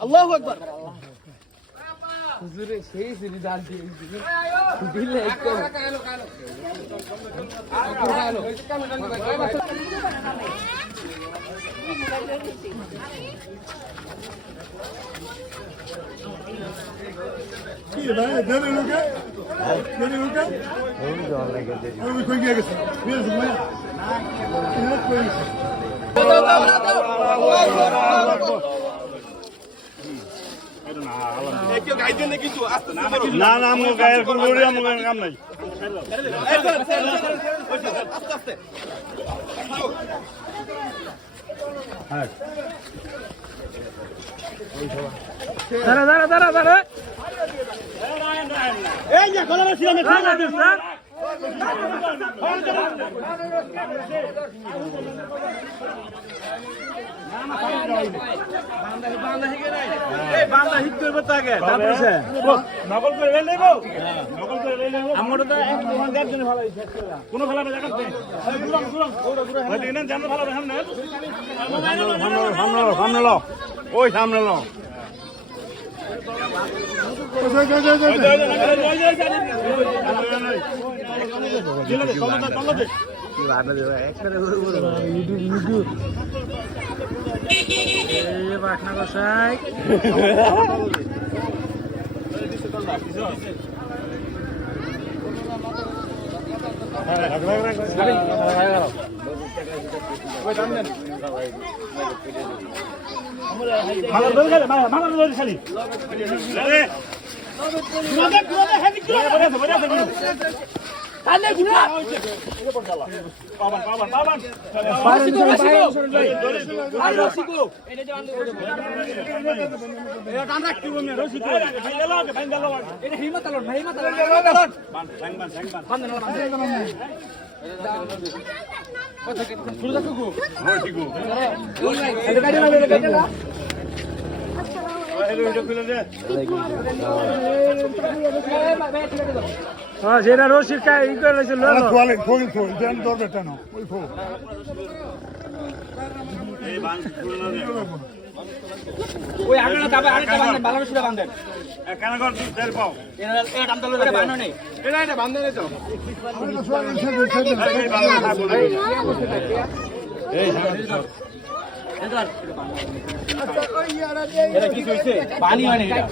আল্লাহু আকবার হুজুরে সেই সিরি ডাল দিয়ে দিলে একদম কি ভাই দেবে লোকে দেবে লোকে ওই জল লাগে দেবে ওই কই গেছে বেশ ভাই না কই না না আমগো গায়ের কোন লড়ি আমগো কাম নাই হ্যাঁ দাঁড়া দাঁড়া দাঁড়া দাঁড়া এই যে গলার সিরামে খেলা দিস না বান্দা হিট করবে তাকে তারপরে নকল করে লই নেব নকল করে লই নেব আমরা তো এক দোকান দেওয়ার জন্য ভালো হইছে কোন খেলা জায়গা নেই দুরং দুরং ওই দিন জানো ভালো সামনে সামনে লো ওই সামনে লো পাটনা গোসাই ভালো ধরে গেলে ভালো ধরে খালি তাহলে গুনা পাবান পাবান পাবান আর রসিকো এটা যে বান্ধব এটা টান রাখতে হবে রসিকো ভাই গেল এটা হিমাতালন ভাই হিমাতালন বান সাং বান বান্ধব না শুরু দেখো রসিকো এটা কাটে না এটা কাটে না হ্যাঁ যেটা রশির কাই ই করে ছিল তোয়ালে ফোন ফোন দেন দরবে টানো ওই ফোন এই বান খুলে না ওই আগেটা তবে আরেকটা বান্ধেন ভালো করে বান্ধেন কানা কর দেড় পাও এটা দাম তো লগে বানো নেই এটা বান্ধে নেই তো এই এটা কি কইছে পানি হয় না এটা